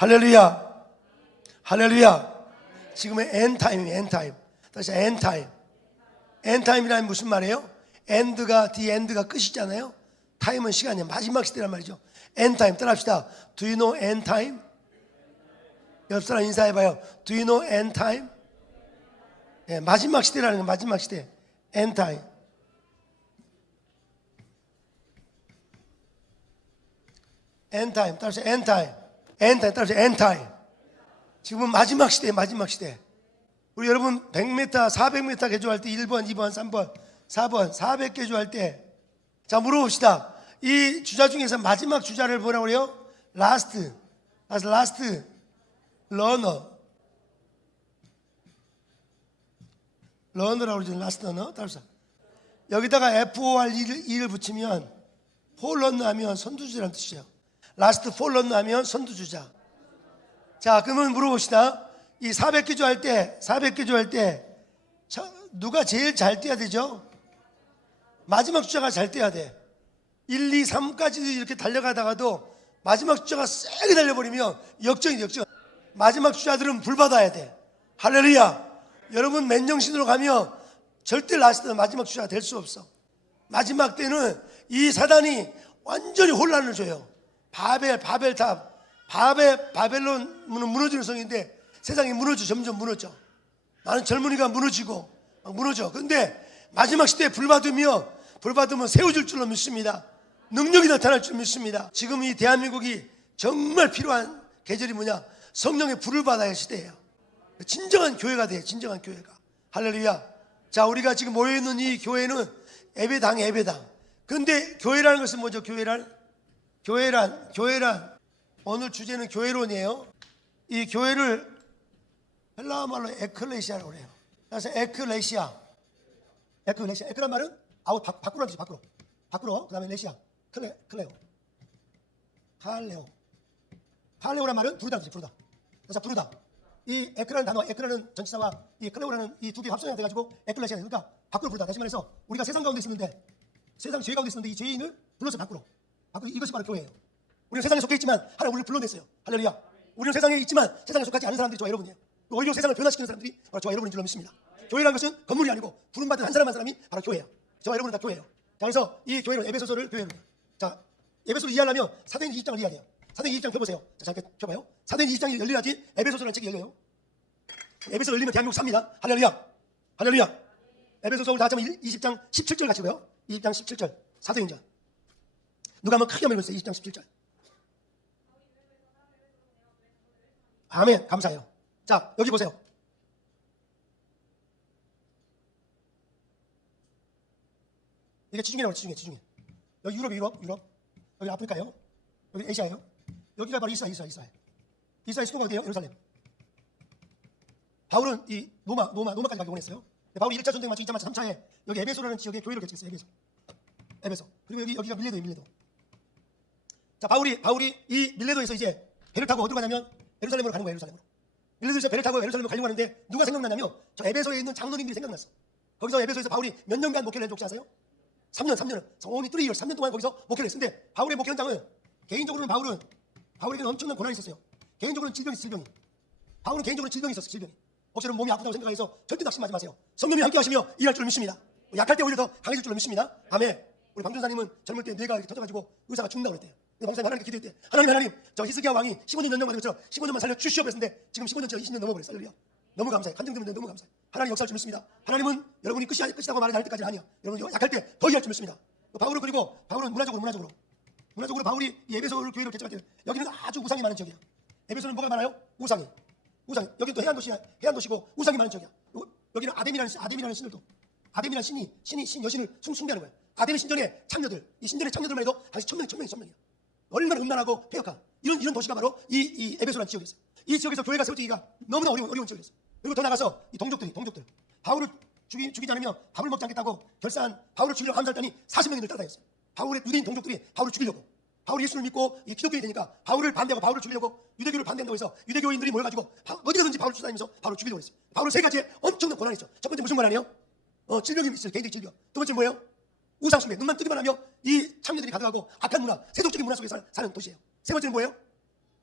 할렐루야. 할렐루야. 지금의 엔타임이에요. 엔타임. 다시 엔타임. 엔타임이라는 무슨 말이에요? 엔드가 the end가 끝이잖아요. 타임은 시간이에요. 마지막 시대란 말이죠. 엔타임. 따라합시다. Do you know end time? 옆 사람 인사해봐요. Do you know end time? 예, 마지막 시대라는 거. 마지막 시대. end time. end time. 따라합시다. end time. end time. 따라합시다. end time. 지금은 마지막 시대예요. 마지막 시대. 우리 여러분 100m, 400m 개조할 때 1번, 2번, 3번, 4번, 400 개조할 때 자 물어봅시다. 이 주자 중에서 마지막 주자를 뭐라고 그래요? last runner. runner라고 그러죠. last runner. 따라서 여기다가 FOR을 붙이면 폴런너 하면 선두주자라는 뜻이에요. last 폴런너 하면 선두주자. 자 그러면 물어봅시다. 이 400개조 할 때 누가 제일 잘 뛰어야 되죠? 마지막 주자가 잘 뛰어야 돼. 1, 2, 3까지도 이렇게 달려가다가도 마지막 주자가 세게 달려버리면 역전이 역전. 마지막 주자들은 불받아야 돼. 할렐루야. 여러분 맨정신으로 가면 절대 라스트는 마지막 주자가 될 수 없어. 마지막 때는 이 사단이 완전히 혼란을 줘요. 바벨탑. 바벨론은 무너지는 성인데 세상이 점점 무너져. 많은 젊은이가 무너지고 무너져. 그런데 마지막 시대에 불받으면 세워질 줄로 믿습니다. 능력이 나타날 줄 믿습니다. 지금 이 대한민국이 정말 필요한 계절이 뭐냐? 성령의 불을 받아야 할 시대예요. 진정한 교회가 돼요. 진정한 교회가. 할렐루야. 자 우리가 지금 모여있는 이 교회는 예배당. 그런데 교회라는 것은 뭐죠? 교회란 오늘 주제는 교회론이에요. 이 교회를 헬라어 말로 에클레시아라고 그래요. 그래서 에클레시아. 에클란 말은 아웃 밖으로라는 뜻이 밖으로. 그다음에 레시아. 클레오. 칼레오란 말은 부르다는 뜻이 부르다. 그래서 부르다. 이 에클라는 단어, 에클라는 전치사와 이 클레오라는 이 두 개 합성이 돼가지고 에클레시아. 그러니까 밖으로 부르다. 다시 말해서 우리가 세상 가운데 있었는데 세상 죄 가운데 있었는데 이 죄인을 불러서 밖으로 이것이 바로 교회예요. 우리는 세상에 속해 있지만 하나님 우리를 불러냈어요. 할렐루야. 우리는 세상에 있지만 세상에 속하지 않은 사람들이 저와 여러분이에요. 오히려 세상을 변화시키는 사람들이 바로 저와 여러분인 줄로 믿습니다. 교회라는 것은 건물이 아니고 부름받은 한 사람이 바로 교회예요. 저와 여러분은 다 교회예요. 자 그래서 이 교회는 에베소서를 교회로. 자 에베소를 이해하려면 사도행 20장을 이해해야 돼요. 사도행 20장 펴보세요. 자 잠깐 펴봐요. 사도행 20장이 열려야지 에베소서라는 책이 열려요. 에베소 열리면 대한민국 삽니다. 할렐루야. 에베소서 오늘 다 같이 20장 17절 같이 보요. 20장 17절 사도행전. 누가 한번 크게 한번 읽어주세요. 20장 17절. 아멘. 감사해요. 자 여기 보세요. 이게 지중해라고 지중해. 여기 유럽. 여기 아프리카예요. 여기 에시아예요. 여기가 바로 이스라엘 수도가 어디예요? 예루살렘. 바울은 이 로마까지 가기 원했어요. 바울이 1차 전쟁 마치 2차 마치 3차에 여기 에베소라는 지역에 교회를 개척했어요. 에베소. 그리고 여기가 밀레도. 자 바울이 이 밀레도에서 이제 배를 타고 어디로 가냐면 예루살렘으로 가는 거예요. 예루살렘으로. 밀레도에서 배를 타고 예루살렘으로 가려고 하는데 누가 생각나냐면 저 에베소에 있는 장로님들이 생각났어. 거기서 에베소에서 바울이 몇 년간 목회를 했는지 혹시 아세요? 3년은 only 3 years 3년 동안 거기서 목회를 했는데 바울의 목회 현장은 개인적으로는 바울에게는 엄청난 고난이 있었어요. 개인적으로는 질병이. 바울은 개인적으로 질병이 있었어요. 질병이. 혹시 여러분 몸이 아프다고 생각해서 절대 낙심하지 마세요. 성령이 함께 하시며 일할 줄 믿습니다. 약할 때 오히려 더 강해질 줄 믿습니다. 아멘. 우리 방전사님은 젊을 때 뇌가 이렇게 터져가지고 의사가 죽는다고 그랬대요. 방전사님 하나님께 기도할 때 하나님 저 히스기야 왕이 15년 연장 받은 것처럼 15년만 살려주시오 그랬는데 지금 15년째가 20년 넘어버렸어요. 할렐루야. 너무 감사해. 간증되면 너무 감사해. 하나님 역사를 줄 믿습니다. 하나님은 여러분이 끝이라고 말을 할 때까지는 아니야. 여러분 약할 때 더 일할 줄 믿습니다. 바울은 문화적으로 바울이 이 에베소 교회를 개척할 때 여기는 아주 우상이 많은 지역이야. 에베소는 뭐가 많아요? 우상이. 여기는 또 해안도시고 우상이 많은 지역이야. 여기는 아뎀이라는 신들도 아뎀이라는 신이 여신을 숭배하는 거야. 아뎀의 신전의 창녀들, 이 신전의 창녀들만 해도 당시 천명이야. 얼마나 음란하고 폐역한 이런 도시가 바로 이 에베소라는 지역이었어요. 이 지역에서 교회가 세워지기가 너무나 어려운 지역이었어요. 그리고 더 나가서 이 동족들 바울을 죽이지 않으면 밥을 먹지 않겠다고 결사한 바울을 죽이려고 함살단이 40명이 따라다녔어요. 바울의 유대인 동족들이 바울을 죽이려고. 바울이 예수를 믿고 이 기독교인이 되니까 바울을 반대하고 바울을 죽이려고 유대교를 반대한다고 해서 유대교인들이 모여가지고 어디 가든지 바울을 쫓아다니면서 바울을 죽이려고 했어요. 바울은 세 가지의 엄청난 고난이 있죠. 첫 번째 무슨 고난이에요? 질병이 있어요. 개인적인 질병. 두 번째 뭐예요? 우상숭배. 눈만 뜨기만 하며 이 창녀들이 가득하고 악한 문화, 세속적인 문화 속에 사는 도시예요. 세 번째는 뭐예요?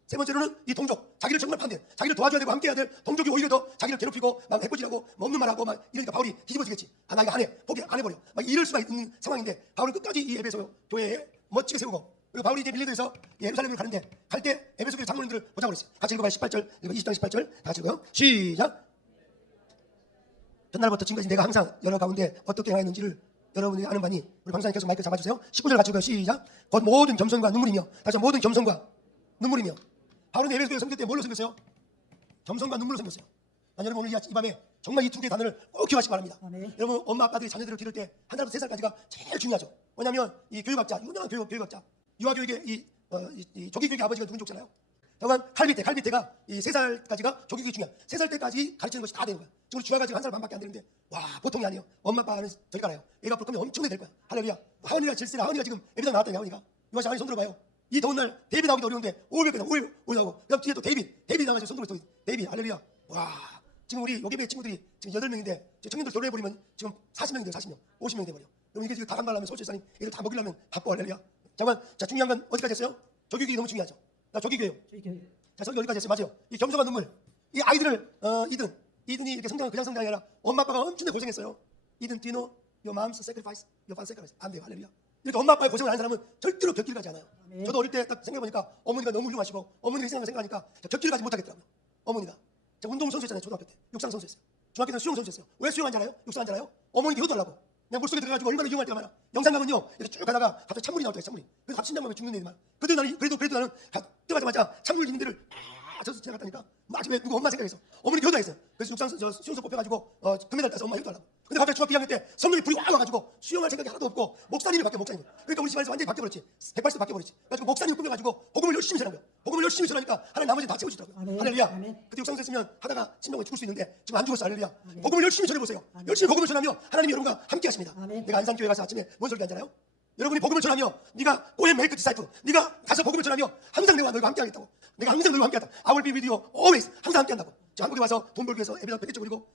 세 번째로는 이 동족, 자기를 정말 판대, 자기를 도와줘야 되고 함께해야 될 동족이 오히려 더 자기를 괴롭히고 막 해코지하고 없는 말하고 막 이러니까 바울이 뒤집어지겠지. 아, 나 이거 안 해, 포기 안 해버려. 막 이럴 수가 있는 상황인데 바울은 끝까지 이 에베소 교회에 멋지게 세우고, 그리고 바울이 이제 밀레도에서 예루살렘을 가는데 갈 때 에베소 교회 장로님들을 보자고 그랬어요. 같이 읽어봐요. 18절, 20장 18절 다 같이 읽어요. 시작. 전날부터 지금까지 내가 항상 여러 가운데 어떻게 행하였는지를 여러분이 아는 바니, 우리 방사님 계속 마이크 잡아주세요. 19절 같이 읽어요. 시작. 곧 모든 겸손과 눈물이며, 다시 모든 겸손과 눈물이며. 바울은 에베소 교회 섬길 때 뭘로 섬겼어요? 겸손과 눈물로 섬겼어요. 여러분 오늘 이 밤에 정말 이 두 개의 단어를 꼭 기억하시기 바랍니다. 여러분 엄마 아빠들이 자녀들을 기를 때 한 살부터 3살까지가 제일 중요하죠. 왜냐하면 이 교육학자, 유명한 교육학자, 유아교육의 이 조기교육의 아버지가 누군 줄 아시나요? 또한 칼비테가 이 3살까지가 조기교육이 중요한, 3살 때까지 가르치는 것이 다 되는 거야. 지금 우리 주아가 지금 1살 반밖에 안 되는데 와 보통이 아니에요. 엄마 아빠는 저리 가라요. 애가 볼 거면 엄청나게 될 거야. 할렐루야. 하은이가 질세라. 하은이가 지금 예비당 나왔다니. 하은이가 이와시 하은이 손 들어봐요. 이 더운 날 데이빗 나오기도 어려운데 오일 나오고, 그다음 뒤에 또 데이빗 나와서 손 들고 있어. 데이빗. 할렐루야. 와 지금 우리 여기배 친구들이 지금 8명인데 청년들 결혼해버리면 지금 40명이 돼요. 40명 50명이 돼버려. 그럼 이게 지금 다 간다려면 솔직히 얘들 다 먹이려면 바빠. 할렐루야. 잠깐, 자 중요한 건 어디까지 했어요? 조기교육이 너무 중요하죠. 자 조기교육. 자 저기 여기까지 했어요. 맞아요. 이 겸손과 눈물. 이 아이들을 이든이 이렇게 성장, 그냥 성장이 아니라 엄마 아빠가 엄청나게 고생했어요. 이든 do you know your mom's sacrifice, your father's sacrifice. 안 돼요. 할렐루야. 이렇게 엄마 아빠의 고생을 하는 사람은 절대로 곁길 가지 않아요. 저도 어릴 때 딱 생각해보니까 어머니가 너무 훌륭하시고 어머니가 생각하니까 곁길 가지 못하겠더라고요. 어머니가. 제가 운동선수였잖아요. 초등학교 때. 육상선수였어요. 중학교 때는 수영선수였어요. 왜 수영하는지 알아요? 육상하잖아요. 어머니가 이어달라고. 그냥 물속에 들어가지고 얼마나 위험할 때가 많아. 영상가면요 이렇게 쭉 가다가 갑자기 찬물이 나올 때 찬물이. 그래서 갑자기 심장마비 죽는 애들만. 그래도 나는 들어가자마자 찬물 있는 데를 저서 지나갔다니까. 마침에 누구 엄마 생각했어. 어머니 겨우다 했어. 그래서 수영소 뽑혀가지고 금메달 따서 엄마 이어달라고. 근데 갑자기 중학교 2학년 때 성령이 불이 확 와가지고 수영할 생각이 하나도 없고 목사님이 바뀌어. 목사님. 그러니까 우리 집안에서 완전히 바뀌어버렸지. 180도 바뀌어버렸지. 그래가지고 목사님을 꾸며가지고 복음을 열심히 전한 거야. 복음을 열심히 전하니까 하나님 나머지는 다 채워주더라고요. 할렐루야. 그때 육상소 했으면 하다가 심장에 죽을 수 있는데 지금 안 죽었어. 할렐루야. 복음을 열심히 전해보세요. 열심히 복음을 전하며 하나님이 여러분과 함께 하십니다. 내가 안산교회 가서 아침에 뭔 소리 하잖아요. 여러분이 복음을 전하며 네가 go and make disciple, 네가 가서 복음을 전하며 항상 내가 너희와 함께 하겠다고. 내가 항상 너희와 함께 하다. I will be with you always. 항상 함께 한다고. 저 한국에 와서 돈 벌기 위해서 예배당 100개 버리고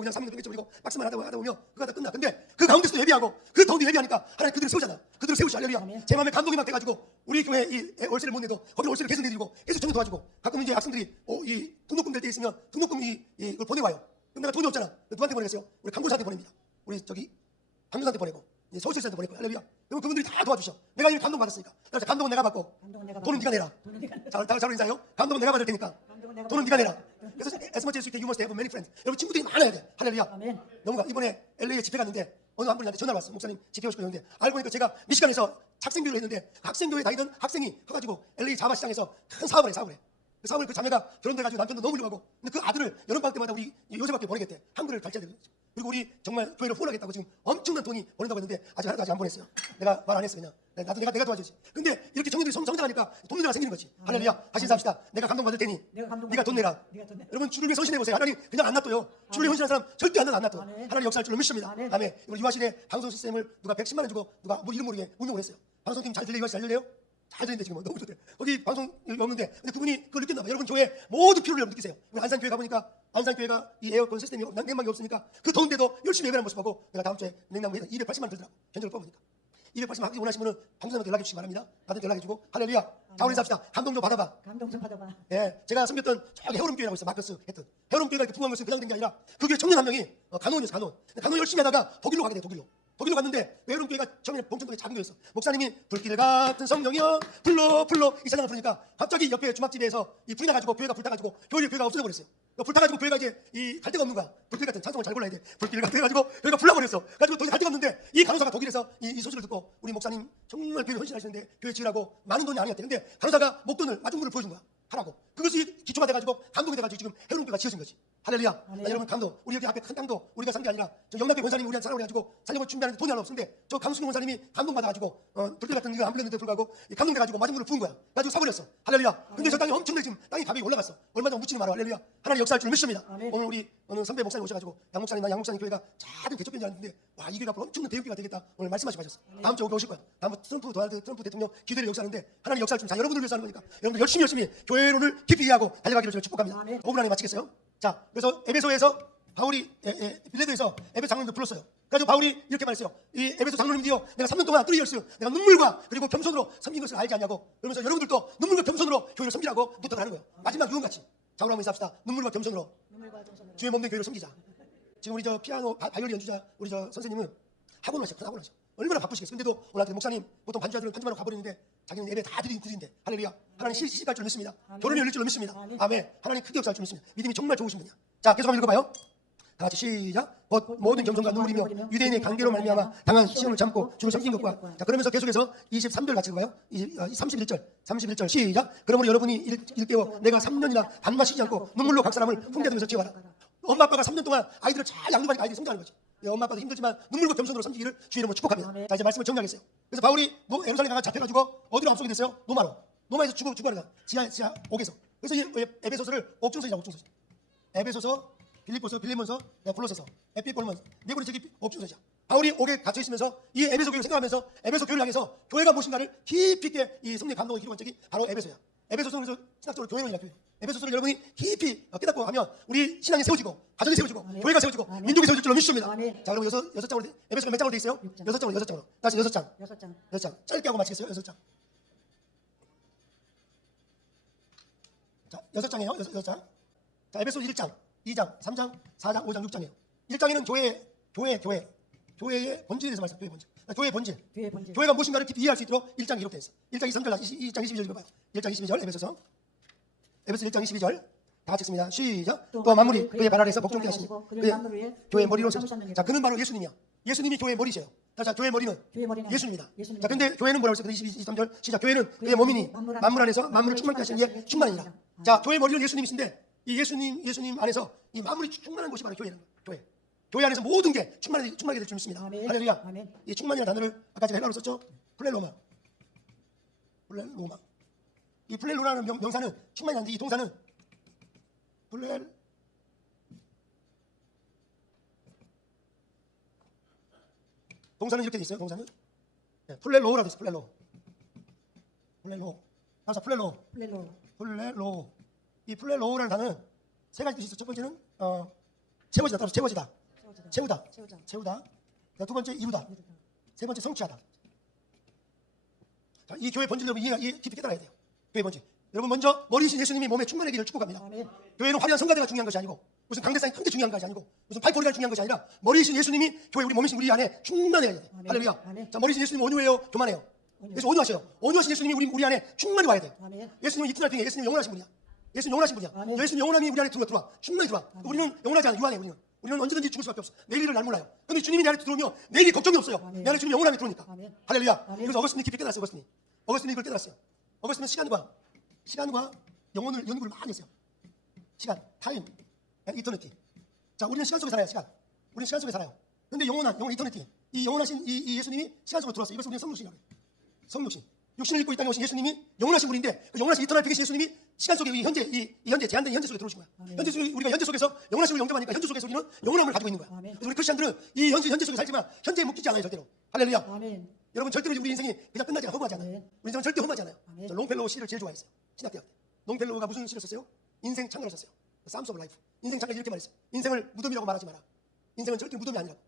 그냥 3년 100개 버리고 박스만 하다 보면 그거 다 끝나. 근데 그 가운데서 예배하고 그 더운데 예배하니까 하나님 그들을 세우잖아. 그들을 세우시. 할렐루야. 제 마음에 감동이 막 돼가지고 우리 교회 이 월세를 못 내도 거기 월세를 계속 내드리고 계속 정리 도와주고, 가끔 이제 학생들이 이 등록금 될 때 있으면 등록금 이걸 보내와요. 그럼 내가 돈이 없잖아. 누구한테 보내겠어요? 우리 강도사한테 보냅니다. 우리 저기 강도사한테 보내고 서울시에서한테 보낼 거야. 할렐루야. 그럼 그분들이 다 도와주셔. 내가 이미 감동 받았으니까. 그래서 감동은 내가 받고 돈은 네가 내라. 잘 인사해요. 감동은 내가 받을 테니까 돈은 네가 내라. 그래서 에스머치 할수 있게 you must have many friends. 여러분 친구들이 많아야 돼. 할렐루야. 너무가 이번에 LA에 집회 갔는데 어느 한 분이 나한테 전화가 왔어. 목사님 집회 오고 싶었는데 알고 보니까 제가 미시간에서 학생교회를 했는데 학생교회 다니던 학생이 커가지고 LA 자바 시장에서 큰 사업을 해. 그 사업을 그 자매가 결혼돼가지고 남편도 너무 훌륭하고, 근데 그 아들을 여름방학 때마다 우리 요새밖에 보내겠대. 한글을 가르쳐야 되는 거지. 그리고 우리 정말 교회를 후원하겠다고 지금 엄청난 돈이 보낸다고 했는데 아직 하나도 안 보냈어요. 내가 말 안 했어. 그냥 나도 내가 도와주지. 근데 이렇게 청년들이 성장하니까 돈 문제가 생기는 거지. 할렐루야. 다시 인사합시다. 내가 감동받을 테니 네가 돈 내라. 여러분 주를 위해 헌신해보세요. 하나님 그냥 안 놔둬요. 주를 위해 헌신하는 사람 절대 안 놔둬. 하나님 역사할 줄로 믿습니다. 아멘. 이번 유아신의 방송 시스템을 누가 110만 원 주고 누가 뭐 이름 모르게 운영을 했어요. 방송팀 잘 들려요? 잘 들려요? 잘 들리는데 지금 너무 좋대. 어디 방송이 없는데 근데 그분이 그걸 느꼈나 봐. 여러분 교회 모두 필요를 여러분 느끼세요. 우리 안산교회 가보니까 안산교회가 이 에어컨 시스템이 냉방이 없으니까 그 더운데도 열심히 예배하는 모습 보고 내가 다음 주에 냉장고에서 280만 원 들더라고. 견적을 뽑으니까 280만 원 원하시면 방송사한테 연락해 주시기 바랍니다. 나한테 연락해 주고. 할렐루야. 자 우리 인사합시다. 감동 좀 받아봐. 감동 좀 받아봐. 예, 제가 섬겼던 저기 헤어룸교회라고 있어. 마커스 했던 헤어룸교회가 이렇게 부흥한 것은 그냥 된 게 아니라 그 교회 청년 한 명이 간호원이었어. 간호원 열심히 하다가 독일로 가게 돼. 독일로 갔는데 외로움교회가 처음에 봉천동에 작은 교회였어. 목사님이 불길 같은 성령이여 불러 이 사장을 부르니까 갑자기 옆에 주막집에서 이 불이 나가지고 교회가 불타가지고 교회가 없어져 버렸어요. 불타가지고 교회가 이제 갈 데가 없는 거야. 불길 같은 찬송을 잘 골라야 돼. 불길 같은 해가지고 교회가 불나버렸어. 가지고 갈 데가 없는데 이 간호사가 독일에서 이 소식을 듣고 우리 목사님 정말 교회 헌신하시는데 교회 지으라고 많은 돈이 아니었대. 근데 간호사가 목돈을 마중물을 보여준 거야. 하라고. 그것이 기초가 돼가지고 감동이 돼가지고 지금 헤어룸교회가 지어진 거지. 할렐루야. 여러분 감동. 우리 여기 앞에 큰 땅도 우리가 산 게 아니라 저 영락교 권사님이 우리한테 사랑을 해가지고 살려고 준비하는데 돈이 하나 없는데 저 강수경 권사님이 감동받아가지고 불길 같은 일을 안 불렸는데 불구하고 감동돼가지고 마중물을 부은 거야. 가지고 사버렸어. 할렐루야. 근데 저 땅이 엄청나게 지금 땅이 가격이 올라갔어. 얼마 전에 묻지는 마라. 할렐루야. 하나님 역사할 줄 믿습니다. 오늘 우리 어느 선배 목사님 오셔가지고 양 목사님 교회가 작은 개척된 줄 알았는데 와 이 교회가 앞으로 엄청난 대육교가 되겠다. 오늘 말씀하시고 가셨어. 다음 주에 오실 거야. 다음 도널드 트럼프 대통령 기대를 역사하는데 하나님 역사할 줄, 자 여러분들 위해서 하는 거니까 여러분들 열심히 교회를 깊이 이해하고 달려가기를 저는 축복합니다. 5분 안에 마치겠어요. 자 그래서 에베소에서 바울이 빌레도에서 에베소 장로님들 불렀어요. 그래가지고 바울이 이렇게 말했어요. 이 에베소 장로님들이요, 내가 3년 동안 뚫리었어요. 내가 눈물과 그리고 겸손으로 섬긴 것을 알지 않냐고. 그러면서 여러분들도 눈물과 겸손으로 교회를 섬기라고 부탁을 하는 거예요. 마지막 유언같이. 자, 그럼 한번 인사합시다. 눈물과 겸손으로 주의 몸된 교회를 섬기자. 지금 우리 저 피아노 바이올린 연주자 우리 저 선생님은 학원 하셔. 학원 하셔. 얼마나 바쁘시겠어요. 근데도 오늘 목사님 보통 반주자들은 반주만 하고 가버리는데 자기는 예배 다 드리는 분인데 할렐루야. 하나님 시집갈 줄 믿습니다. 결혼이 열릴 줄 믿습니다. 아멘. 하나님 크게 역사할 줄 믿습니다. 믿음이 정말 좋으신 분이야. 자, 계속 한번 읽어봐요. 다 같이 시작. 모든 겸손과 눈물이며 유대인의 관계로 말미암아 당한 시험을 참고 주를 섬긴 것과. 자, 그러면서 계속해서 23절 같이 읽어요. 31절 시작. 그러므로 여러분이 일깨워 내가 3년이나 밤낮 쉬지 않고 눈물로 각 사람을 훈계하면서 지어가라. 엄마 아빠가 3년 동안 아이들을 잘 양육하니까 아이들이 성장하는 거지. 엄마 아빠도 힘들지만 눈물과 겸손으로 섬기기를 주의 이름으로 축복합니다. 자, 이제 말씀을 정리하겠어요. 그래서 바울이 예루살렘 강을 잡혀가지고 어디로 암송이 됐어요? 노마에서 죽어가는 거야. 지하 옥에서. 그래서 이 에베소서를 옥중서이자 옥중서죠. 에베소서, 빌립보서, 빌레몬서, 골로새서, 에피골몬서, 네 권이 저기 옥중서죠. 바울이 옥에 갇혀 있으면서 이 에베소 교회를 생각하면서 에베소 교회를 향해서 교회가 무엇인가를 깊이 있게 이 성령 감동을 기록한 적이 바로 에베소야. 에베소서에서 신학적으로 교회론이라 교회. 에베소서를 여러분이 깊이 깨닫고 하면 우리 신앙이 세워지고 가정이 세워지고 교회가 세워지고 민족이 세워질 줄로 믿습니다. 자, 그럼 여섯 장으로 에베소가 몇 장으로 돼 있어요? 6장으로. 다시 6장. 짧게 하고 마치겠어요. 6장. 자, 6장이에요. 6장. 자, 에베소 1장, 2장, 3장, 4장, 5장, 6장이에요. 1장에는 교회의 본질에 대해서 말씀. 교회의 본질. 교회가 무엇인가를 깊이 이해할 수 있도록 1장이 기록되어 있어요. 1장 23절, 2장 22절 읽어봐요. 1장 22절 에베소 1장 22절 다 같이 읽습니다. 시작. 또 만물이 그의 발 아래에서 복종케 하시니 교회의 머리로 세우셨다. 자, 그는 바로 예수님이야. 예수님이 교회의 머리세요. 자, 교회의 머리는 예수님입니다. 자, 근데 교회는 뭐라고 했어요? 23절 시작. 교회는 그의 몸이니 만물 안에서 만물을 충만케 하시는 이에 충만이니라. 자, 교회의 머리는 예수님이신데 이 예수님 안에서 이 만물이 충만한 곳이 바로 교회는 거예요. 교회 안에서 모든 게 충만하게 될 줄 믿습니다. 할렐루야. 이 충만이라는 단어를 아까 제가 헬라어로 썼죠? 플렐로마. 이 플렐로라는 명사는 충만이라는데 이 동사는 동사는 이렇게 돼 있어요. 동사는 플렐로라고 돼 있어요. 플렐로. 이 플렐로라는 단어는 세 가지 뜻이 있어요. 첫 번째는 채우다. 두 번째 이루다. 세 번째 성취하다. 자, 이 교회 본질 여러분 이해 깊이 깨달아야 돼요. 교회 본질. 여러분 먼저 머리이신 예수님이 몸에 충만하기를 축복합니다. 교회는 화려한 성가대가 중요한 것이 아니고 무슨 강대상이 큰게 중요한 것이 아니고 무슨 발코리가 중요한 것이 아니라 머리이신 예수님이 교회 우리 몸이신 우리 안에 충만해야 돼요. 할렐루야. 자, 머리이신 예수님 온유해요? 교만해요? 그래서 온유하셔요. 온유하신 예수님이 우리 안에 충만히 와야 돼요. 예수님은 이튿날 중에 예수님 영원하신 분이야. 예수님 영원함이 우리 안에 들어와. 충만히 들어와. 우리는 영원하지 않아. 유한해. 우리는 언제든지 죽을 수밖에 없어. 내일을 날 몰라요. 그런데 주님이 내 안에 들어오면 내일이 걱정이 없어요. 내 안에 주님이 영원함이 들어오니까. 할렐루야. 그래서 어거스틴이 깊이 깨달았어요. 어거스틴이 이걸 깨달았어요. 어거스틴은 시간과 영혼을 연구를 많이 했어요. 시간, 타임, 이터니티. 자, 우리는 시간 속에 살아요. 우리는 시간 속에 살아요. 근데 영원 이터니티. 이 영원하신 이 예수님이 시간 속으로 들어왔어요. 이것을 우리는 성육신이라고 해요. 성육신. 육신을 입고 이 땅에 오신 예수님이 영원하신 분인데 그 영원하신 이터널 계신 예수님이 시간 속에 이 현재 제한된 현재 속에 들어오신 거야. 우리가 현재 속에서 영원하신 분을 영접하니까 현재 속에서 우리는 영원함을 가지고 있는 거야. 그래서 우리 크리스천들은 이 현재 속에 살지만 현재에 묶이지 않아요. 절대로. 할렐루야. 여러분 절대로 우리 인생이 그냥 끝나지 않아요. 허무하지 않아요. 우리 인생은 절대 허무하지 않아요. 저 롱펠로우 시를 제일 좋아했어요. 신학대학 때. 롱펠로우가 무슨 시를 썼어요? 인생 창가를 썼어요. Psalms of Life. 인생 창가 이렇게 말했어요. 인생을 무덤이라고 말하지 마라. 인생은 절대 무덤이 아니라고.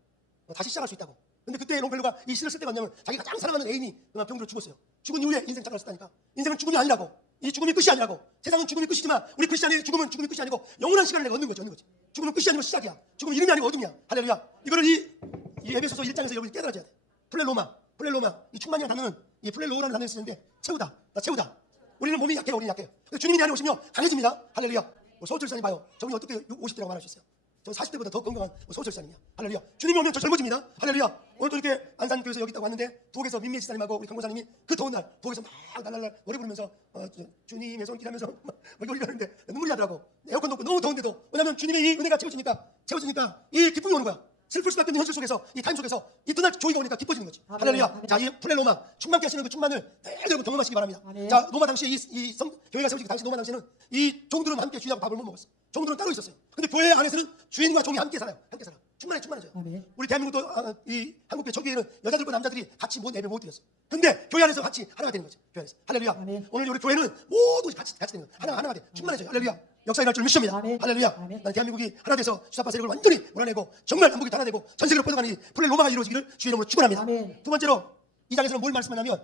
다시 시작할 수 있다고. 근데 그때 롱펠로우가 이 시를 쓸 때가 뭐냐면 자기가 가장 사랑하는 애인이 병으로 죽었어요. 죽은 이후에 인생 창가를 썼다니까. 인생은 죽음이 아니라고. 이 죽음이 끝이 아니라고. 세상은 죽음이 끝이지만 우리 크리스천의 죽음은 죽음이 끝이 아니고 영원한 시간을 내가 얻는 거지. 죽음은 끝이 아니고 시작이야. 죽음은 이름이 아니고 어둠이야. 할렐루야. 이거를 이 에베소서 1장에서 여러분이 깨달아줘야 돼. 플렐로마. 이 충만이라는 단어는 이 플렐로라는 단어를 쓰는데 채우다. 우리는 몸이 약해요. 우리는 약해요. 주님이 내 안에 오시면 강해집니다. 할렐루야. 소철사님 봐요. 저분이 어떻게 50대라고 말할 수 있어요? 저 40대보다 더 건강한 소철사님이야. 할렐루야. 주님이 오면 저 젊어집니다. 할렐루야. 오늘도 이렇게 안산교회에서 여기 있다고 왔는데 부엌에서 민미 지사님하고 우리 강모사님이 그 더운 날 부엌에서 막 날랄날 노래 부르면서 주님의 손길 하면서 막 이걸 하는데 눈물이 나더라고. 에어컨도 없고 너무 더운데도. 왜냐하면 주님의 이 은혜가 채워지니까 이 기쁨이 오는 거야. 슬플 수밖에 없는 현실 속에서 이 타임 속에서 이튿날 조이가 오니까 기뻐지는 거지. 할렐루야. 자, 이 플렐로마 충만케 하시는 그 충만을 여러분 경험하시기 바랍니다. 자, 로마 당시에 교회가 세워지기 당시 로마 당시에는 이 종들은 함께 주인하고 밥을 못 먹었어. 종들은 따로 있었어요. 근데 교회 안에서는 주인과 종이 함께 살아요. 충만해져요. 우리 대한민국도 이 한국교회 저기에는 여자들과 남자들이 같이 예배 못 드렸어. 근데 교회 안에서 같이 하나가 되는 거죠. 교회 안에서. 할렐루야. 오늘 우리 교회는 모두 같이 되는 거예요. 하나가 돼. 충만해져요. 할렐루야. 역사 일어날 줄 믿습니다. 아멘. 할렐루야. 아멘. 나는 대한민국이 하나 돼서 주사파 세력을 완전히 몰아내고 정말 한국이 하나 되고 전 세계로 뻗어가는 이 플레 로마가 이루어지기를 주의 이름으로 축원합니다. 아멘. 두 번째로 이 장에서는 뭘 말씀하냐면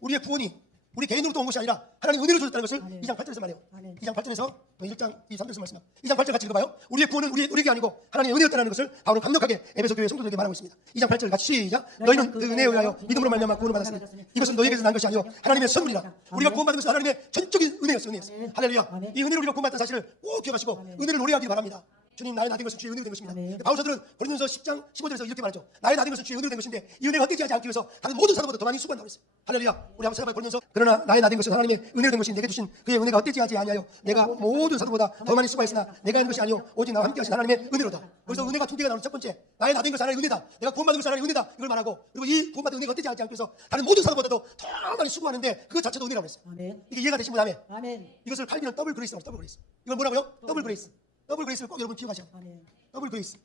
우리의 구원이 우리 개인으로부터 온 것이 아니라 하나님 은혜로 주셨다는 것을 아멘. 2장 8절에서 말해요. 아멘. 2장 8절에서 1장 3절에서 말씀합니다. 2장 8절 같이 읽어봐요. 우리의 구원은 우리의 노력이 아니고 하나님의 은혜였다는 것을 바울은 강력하게 에베소 교회 성도들에게 말하고 있습니다. 2장 8절 같이 시작. 너희는 그 은혜에 의하여 믿음으로 말미암아 구원을 받았으니 이것은 너희에게서 난 것이 아니요 하나님의 선물이라. 우리가 구원받은 것은 하나님의 전적인 은혜였어요. 할렐루야. 이 은혜를 우리가 구원받은 사실을 꼭 기억하시고 은혜를 노래하기를 바랍니다. 주님, 나의 나된 것은 주의 은혜로 된 것입니다. 아멘. 바울사들은 고린도서 10장 15절에서 이렇게 말하죠. 나의 나된 것은 주의 은혜로 된 것인데 이 은혜가 헛되지 않기 위해서 다른 모든 사람보다 더 많이 수고한다고 했어요. 할렐루야. 우리 한번 생각해 보면서 그러나 나의 나된 것은 하나님의 은혜로 된 것이 내게 주신 그의 은혜가 헛되지 아니하여 내가 모든 사람보다 더 많이 수고했으나 내가 한 것이 아니요 오직 나와 함께 하신 하나님의 은혜로다. 그래서 은혜가 두 개가 나오는 첫 번째, 나의 나된 것은 하나님의 은혜다. 내가 구원받은 것은 하나님의 은혜다. 이걸 말하고, 그리고 이 구원받은 은혜가 헛되지 않기 위해서 다른 모든 사람보다도 더 많이 수고하는데 그 자체도 은혜라고 했어요. 아멘. 이게 이해가 되신 분다음에 아멘. 이것을 칼빈은 더블 그레이스라고. 더블 그레이스. 이걸 뭐라고요? 더블 그레이스. 더블 그레이스를 꼭 여러분 기억하셔야 돼요. 아멘. 더블 그레이스.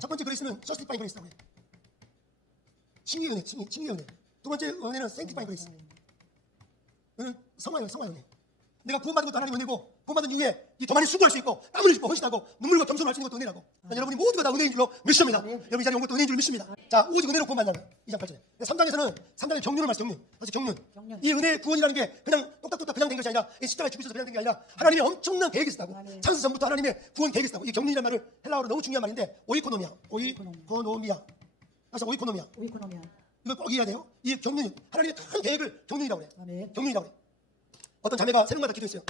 첫 번째 그레이스는 저스티파잉 그레이스라고 해요. 칭의 은혜, 칭의 은혜. 두 번째 은혜는 생티파잉 그레이스. 이는 성화의 은혜. 내가 구원받은 것도 하나님의 은혜고, 구원받은 이후에 더 많이 수고할 수 있고, 땀을 흘리고 헌신하고 눈물과 겸손할 수 있는 것도 은혜라고. 여러분이 모두가 다 은혜인 줄로 믿습니다. 여러분 이 자리에 온 것도 은혜인 줄로 믿습니다. 자, 오직 은혜로 구원받는다. 2장 8절에. 3장의 경륜을 말씀, 경륜. 이 은혜의 구원이라는 게 그냥 똑딱똑딱 그냥 된 것이 아니라, 이 십자가에 죽으셔서 그냥 된 게 아니라 하나님의 엄청난 계획이 있었다고. 창세 전부터 하나님의 구원 계획이 있었다고. 이 경륜이라는 말을 헬라어로 너무 중요한 말인데, 오이코노미아. 그래서 오이코노미아. 이걸 꼭 이해해야 돼요. 이 경륜, 하나님의 큰 계획을 경륜이라고 해요. 아멘. 경륜이라고 해요. 어떤 자매가 새벽마다 기도했어요.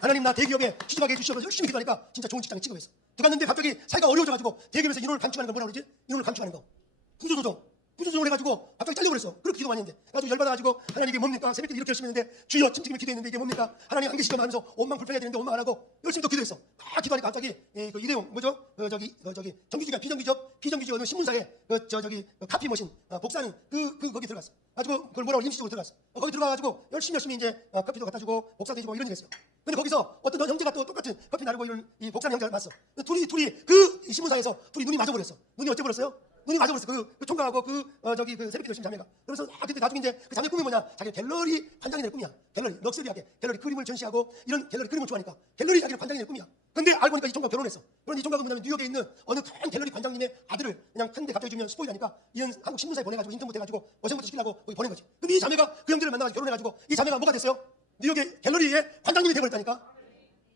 하나님, 나 대기업에 취직하게 해주셔서 열심히 기도하니까 진짜 좋은 직장에 취직했어. 들어갔는데 갑자기 사이가 어려워져가지고 대기업에서 인원을 감축하는 거 뭐라고 그러지? 인원을 감축하는 거. 구조조정을 해가지고 갑자기 잘려버렸어. 그렇게 기도 많이 했는데 가지고 열받아가지고 하나님 이게 뭡니까? 새벽에 이렇게 열심히 했는데 주여 침직이며 기도했는데 이게 뭡니까? 하나님 한 개씩 좀 하면서 원망 불평해야 되는데 원망 안 하고 열심히 또 기도했어. 다 기도하니까 갑자기 그 일회용 뭐죠? 정규직이야 비정규직 어느 신문사에 카피 머신 복사하는 거기 들어갔어. 가지고 그걸 뭐라고 임시적으로 들어갔어. 거기 들어가가지고 열심히 이제 커피도 갖다 주고 복사도 해주고 이런 일 했어요. 근데 거기서 어떤 형제가 또 똑같은 커피 나르고 이런 이 복사하는 형제가 났어. 둘이 그 신문사에서 둘이 눈이 맞아버렸어. 눈이 어째 버렸어요? 눈이 맞아버렸어. 그 총각하고 새벽기 열심히 자매가. 그래서 근데 나중에 이제 그 자매 꿈이 뭐냐? 자기 갤러리 관장이 될 꿈이야. 갤러리 럭셔리하게 갤러리 그림을 전시하고 이런 갤러리 그림을 좋아하니까 갤러리 자기를 관장이 될 꿈이야. 근데 알고 보니까 이 총각 결혼했어. 그런데 이 총각은 뭐냐면 뉴욕에 있는 어느 큰 갤러리 관장님의 아들을 그냥 큰데 갑자기 주면 스포일하니까 이런 한국 신문사에 보내가지고 인턴부터 해가지고 어생부터 시키려고 거기 보낸 거지. 근데 이 자매가 그 형제를 만나가지고 결혼해가지고 이 자매가 뭐가 됐어요? 뉴욕의 갤러리의 관장님이 되어버렸다니까.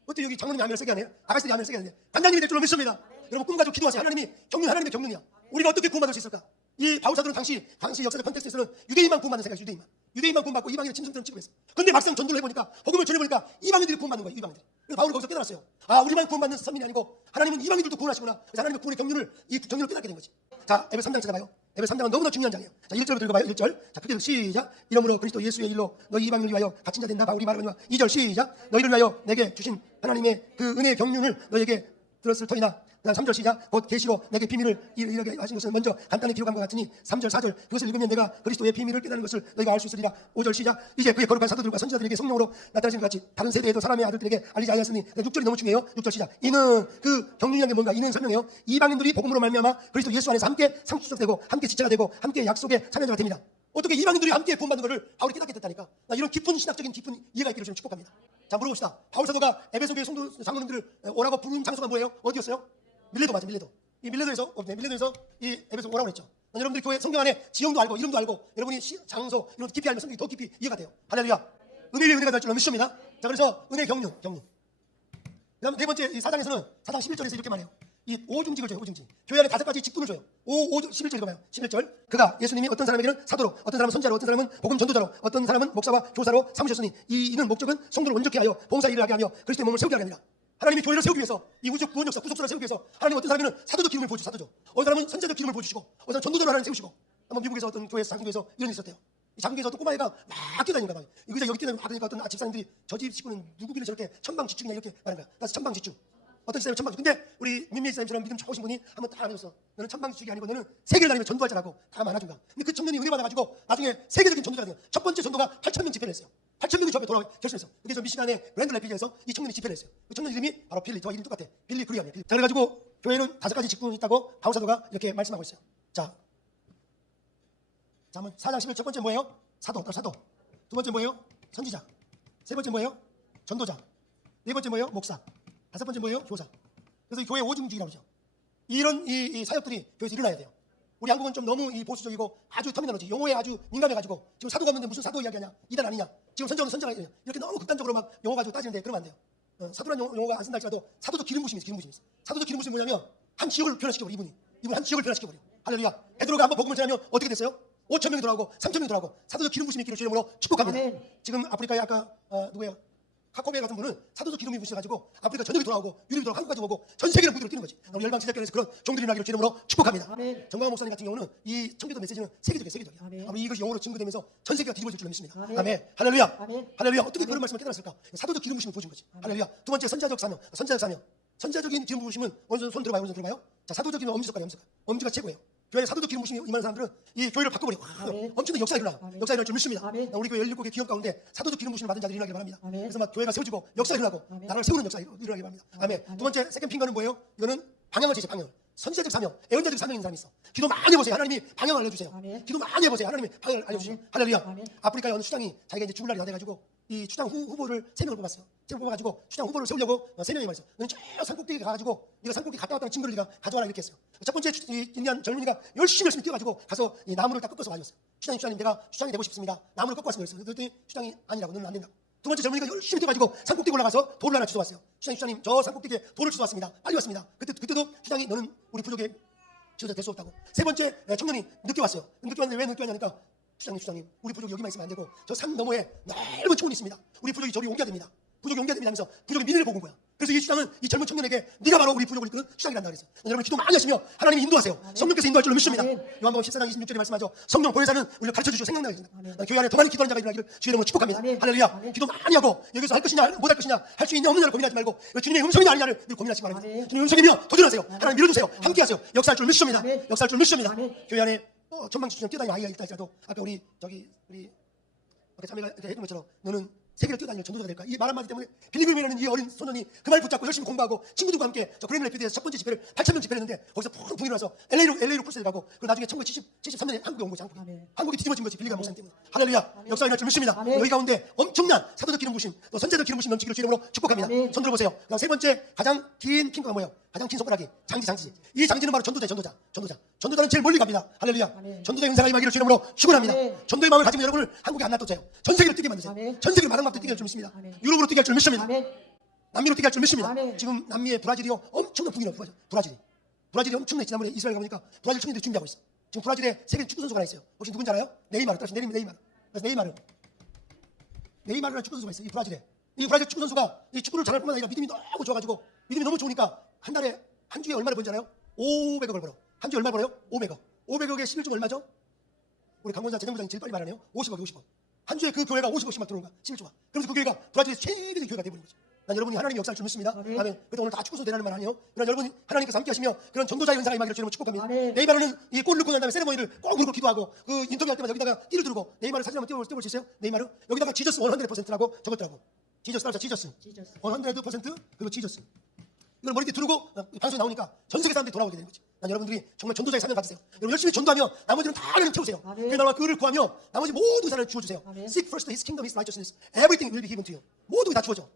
어때 여기 장로님이 하면 세게 하네요? 아가씨들이 하면 세게 하는데 관장님이 될 줄로 믿습니다. 여러분 꿈 가지고 기도하세요. 하나님의 경륜이야. 우리가 어떻게 구원받을 수 있을까? 이 바울사들은 당시 역사적 컨텍스트에서는 유대인만 구원받는 생각이 유대인만 구원받고 이방인의 짐승처럼 취급했어. 근데 막상 전도를 해보니까 복음을 전해보니까 이방인들이 구원받는 거야. 이방인들이. 그래서 바울은 거기서 깨달았어요. 아, 우리만 구원받는 선민이 아니고 하나님은 이방인들도 구원하시구나. 그래서 하나님의 구원의 경륜을 깨닫게 된 거지. 자, 에베소 3장 찾아봐요. 에베소 3장은 너무나 중요한 장이에요. 자, 1절부터 읽어봐요. 1절. 자, 그대로 시작. 이러므로 그리스도 예수의 일로 너희 이방인을 위하여 갇힌 자 된다. 바울이 말하거니와 2절 시작. 너희를 위하여 내게 주신 하나님의 그 은혜의 경륜을 너에게 들었을 터이나. 그다음 3절 시작. 곧 계시로 내게 비밀을 이르게 하신 것을 먼저 간단히 기록한 것 같으니 3절 4절 그것을 읽으면 내가 그리스도의 비밀을 깨닫는 것을 너희가 알 수 있으리라. 5절 시작. 이제 그의 거룩한 사도들과 선지자들에게 성령으로 나타나신 것 같이 다른 세대에도 사람의 아들들에게 알리지 아니하였으니 6절이 너무 중요해요. 6절 시작. 이는 그 경륜이라는 게 뭔가? 이는 설명해요. 이방인들이 복음으로 말미암아 그리스도 예수 안에서 함께 상수적되고 함께 지체가 되고 함께 약속의 참여자가 됩니다. 어떻게 이방인들이 함께 구원받는 것을 바울이 깨닫게 됐다니까. 이런 깊은 신학적인 깊은 이해가 있기를 좀 축복합니다. 자, 물어봅시다. 바울 사도가 에베소 교회 성도 장로님들을 오라고 부른 장소가 뭐예요? 어디였어요? 밀레도 맞아. 이 밀레도에서 이 에베소 오라고 했죠. 여러분들 교회 성경 안에 지형도 알고 이름도 알고 여러분이 장소 이런 깊이 알면 성경이 더 깊이 이해가 돼요. 할렐루야. 은혜의 은혜가 될 줄로 믿습니다. 자, 그래서 은혜의 경륜. 그다음 네 번째 이 4장에서는 4장 11절에서 이렇게 말해요. 이 오중직을 줘요. 오중직. 교회 안에 5가지 직분을 줘요. 11절 읽어봐요. 11절. 그가 예수님이 어떤 사람에게는 사도로, 어떤 사람은 선지자로, 어떤 사람은 복음 전도자로, 어떤 사람은 목사와 교사로 삼으셨으니 이는 목적은 성도를 온전케 하여 봉사 일을 하게 하며 그리스도의 몸을 세우게 하려 합니다. 하나님이 교회를 세우기 위해서 이 우주 구원 역사 구속사를 세우기 위해서 하나님 어떤 사람에는 사도도 기름을 부어주시고 사도죠. 어떤 사람은 선지자도 기름을 부어주시고 어떤 사람은 전도자로 하나님 세우시고. 한번 미국에서 어떤 교회 장교에서 이런 일이 있었대요. 이 장교에서 어떤 꼬마애가 막 뛰어다니는가 봐요. 여기서 여기 뛰어다니고 그러니까 어떤 집사님들이 저 집 식구는 누구길래 저렇게 천방지축이냐 이렇게 말하는 거야. 그래서 천방지축. 어떤 집사님은 천방지축. 근데 우리 민미 집사님처럼 믿음 좋으신 분이 한번 딱 안아줬어. 너는 천방지축이 아니고 너는 세계를 다니면 전도할 자라고 다 안아준다. 근데 그 청년이 은혜 받아가지고 나중에 세계적인 전도자가 돼요. 첫 번째 전도가 8,000명 집회를 했어요. 8,000명이 저 앞에 돌아와 결심했어. 그래서 미시간의 브랜드 레피지에서 이 청년이 집회를 했어요. 그 청년 이름이 바로 빌리. 저와 이름 똑같아. 빌리 그루이언이에요. 자, 그래가지고 교회는 5가지 직분이 있다고 바울사도가 이렇게 말씀하고 있어요. 자, 한번 4장 11 첫 번째 뭐예요? 사도. 두 번째 뭐예요? 선지자. 세 번째 뭐예요? 전도자. 네 번째 뭐예요? 목사. 다섯 번째 뭐예요? 교사. 그래서 이 교회 오중직이라고 그러죠. 이런 이 사역들이 교회에서 일어나야 돼요. 우리 한국은 좀 너무 이 보수적이고 아주 터미널로지 용어에 아주 민감해가지고 지금 사도가 없는데 무슨 사도 이야기하냐, 이단 아니냐, 지금 선정은 선정하냐, 이렇게 너무 극단적으로 막 용어 가지고 따지는데 그러면 안 돼요. 사도라는 용어가 안 쓴다 할지라도 사도적 기름 부심이 있어. 기름 부심이 있어. 사도적 기름 부심이 뭐냐면 한 지역을 변화시켜버려. 이분 한 지역을 변화시켜버려. 할렐루야. 베드로가 한번 복음을 전하면 어떻게 됐어요? 5천 명이 돌아오고 3천 명이 돌아오고 사도적 기름 부심이 있기를 주님으로 축복합니다. 아멘. 지금 아프리카에 아까 누구예요? 카코베 같은 분은 사도적 기름이 부셔가지고 아프리카 전역이 돌아오고 유럽이 돌아오고 한국까지 오고 전 세계를 무대로 뛰는 거지. 우리 열방 제작교회에서 그런 종들이 나기를 주님으로 축복합니다. 아멘. 정광훈 목사님 같은 경우는 이 청교도 메시지는 세계적이에요. 세계적이야. 아멘. 아마 이것이 영어로 증거되면서 전 세계가 뒤집어질 줄 믿습니다. 아멘. 아멘. 할렐루야. 아멘. 할렐루야. 어떻게 그런 말씀을 깨달았을까? 사도적 기름 부심을 보여준 거지. 아멘. 할렐루야. 두 번째 선자적 사명. 선자적 사명. 선자적인 기름 부심은 어느 손 들어봐요. 어느 손 들어봐요? 자, 사도적인 엄지젓가락, 엄지젓가락. 엄지가 최고예요. 교회에 사도적 기름 부심이 임하는 사람들은 이 교회를 바꿔버려. 아멘. 엄청난 역사가 일어나. 아멘. 역사가 일어날 줄 믿습니다. 아멘. 우리 교회 17개 기업 가운데 사도적 기름 부심을 받은 자들이 일어나길 바랍니다. 아멘. 그래서 막 교회가 세워지고 역사가 일어나고 아멘. 나라를 세우는 역사가 일어나길 바랍니다. 아멘. 아멘. 두 번째 세컨 핑거는 뭐예요? 이거는 방향을 제시해. 방향을. 선지자적 사명, 애언자적 사명 있는 사람이 있어. 기도 많이 해보세요. 하나님이 방향을 알려주세요. 아멘. 기도 많이 해보세요. 하나님이 방향을 알려주세요. 아멘. 할렐루야. 아멘. 아프리카의 어느 수장이 자기가 이제 죽을 날이 다 돼가지고 이 수장 후보를 3명을 뽑았어요. 3명 뽑아가지고 수장 후보를 세우려고 3명이 말했어요. 너는 저 산꼭대기에 가가지고 네가 산꼭대기 갔다 왔다는 증거를 네가 가져와라 이렇게 했어요. 첫 번째 인디안 젊은이가 열심히 뛰어가지고 가서 이 나무를 딱 꺾어서 가져왔어요. 수장님 내가 수장이 되고 싶습니다. 나무를 꺾고 왔습니다. 그랬더니 수장이 아니라고, 너는 안 된다. 두 번째 젊은이가 열심히 뛰어가지고 산꼭대기 올라가서 돌을 하나 주워왔어요. 수장님 저 산꼭대기에 돌을 주워왔습니다. 빨리 왔습니다. 그때도 수장이 너는 우리 부족의 지도자 될 수 없다고. 세 번째 청년이 늦게 왔어요. 늦게 왔는데 왜 늦게 왔냐니까 수장님 우리 부족이 여기만 있으면 안 되고 저 산 너머에 넓은 초원이 있습니다. 우리 부족이 저리 옮겨야 됩니다. 부족이 옮겨야 됩니다 하면서 부족의 미래를 보고 온 거야. 그래서 이 수장은 이 젊은 청년에게 네가 바로 우리 부족을 이끄는 수장이란다 그랬어요. 여러분 기도 많이 하시며 하나님이 인도하세요. 성령께서 인도할 줄로 믿습니다. 요한복음 14장 26절에 말씀하죠. 성령 보혜사는 우리를 가르쳐주시고 생각나게 하신다. 교회 안에 더 많이 기도하는 자가 일어나기를 주의 이름으로 축복합니다. 할렐루야. 기도 많이 하고 여기서 할 것이냐 못 할 것이냐 할 수 있냐 없느냐를 고민하지 말고 주님의 음성이냐 아니냐를 늘 고민하시기 바랍니다. 주님의 음성이면 도전하세요. 하나님 밀어주세요. 함께하세요. 역사할 줄 믿습니다. 역사할 줄 믿습니다. 교회 안에 전망지처럼 뛰어다니는 아이가 있다 할지라도 아까 우리 아까 자매가 이렇게 해준 것처럼 너는 세계를 뛰어다니는 전도자가 될까? 이 말 한마디 때문에 빌리그림이라는 이 어린 소년이 그 말 붙잡고 열심히 공부하고 친구들과 함께 저 그랜드 레피드에서 첫 번째 집회를 8,000명 집회를 했는데 거기서 푹 분이 나서 LA로 풀세를 가고 그리고 나중에 1973년에 한국에 온 거지. 한국이 뒤집어진 거지. 빌리그람 목사님 때문에. 할렐루야. 역사가 일어날 줄 믿습니다. 너희 가운데 엄청난 사도적 기름 부심 또 선자적 기름 부심 넘치기를 주의 이름으로 축복합니다. 손 들어보세요. 그다음 세 번째 가장 긴 핑거가 뭐예요? 가장 긴 손가락이 장지. 이 장지는 바로 전도자는 제일 멀리 갑니다. 할렐루야. 전도자 인생가 임하기를 주의 이름으로 축원합니다. 전도의 마음을 가지고 여러분을 한국에 안 놔두세요. 전 세계를 뛰게 만드세요. 전 세계를 마당마다 뛰게 할 줄 믿습니다. 유럽으로 뛰게 할 줄 믿습니다. 남미로 뛰게 할 줄 믿습니다. 지금 남미의 브라질이요 엄청난 분이라고. 브라질이 엄청나게 지난번에 이스라엘 가보니까 브라질 청년들이 준비하고 있어. 지금 브라질에 세계 축구 선수가 하나 있어요. 혹시 누군지 알아요? 네이마르. 따라서 네이마르. 네이마르라는 축구 선수가 있어요. 이 브라질에. 이 브라질 축구 선수가 이 축구를 잘할 뿐만 아니라 믿음이 너무 좋아가지고 믿음이 너무 좋으니까 한 주에 얼마를 버는지 알아요? 500억을 벌어. 한 주에 얼마 벌어요? 500억. 500억에 11조 얼마죠? 우리 강원장 재정부장이 제일 빨리 말하네요. 50억. 한 주에 그 교회가 50억씩만 들어오는 거야. 11조가. 그래서 그 교회가 브라질에서 최대의 교회가 되어버린 거지. 난 여러분이 하나님의 역사를 줄 믿습니다. 아멘. 그래서 오늘 다 축구선수 되라는 말 아니에요. 그러나 여러분 하나님께서 함께 하시며 그런 전도자의 은사가 임하기를 주님으로 축복합니다. 네이마르는 이 골을 넣고 난 다음에 세레머니를 꼭 누르고 기도하고 그 인터뷰할 때마다 여기다가 띠를 두르고 네이마르 사진 한번 띄워볼 수 있어요? 네이마르 여기다가 지저스 100%라고 적었더라고. 지저스 따라서 지저스 100% 그리고 지저스 이걸 머리띠 두르고 방송에 나오니까 전 세계 사람들이 돌아오게 되는 거지. 난 여러분들이 정말 전도자의 사명 받으세요. 여러분 열심히 전도하면 나머지는 다 하나님 채우세요. 그러나 그를 구하며 나머지 모든 사람을 주어주세요. Seek first His kingdom, His righteousness. Everything will be given to you. 모든 게 다 주어져.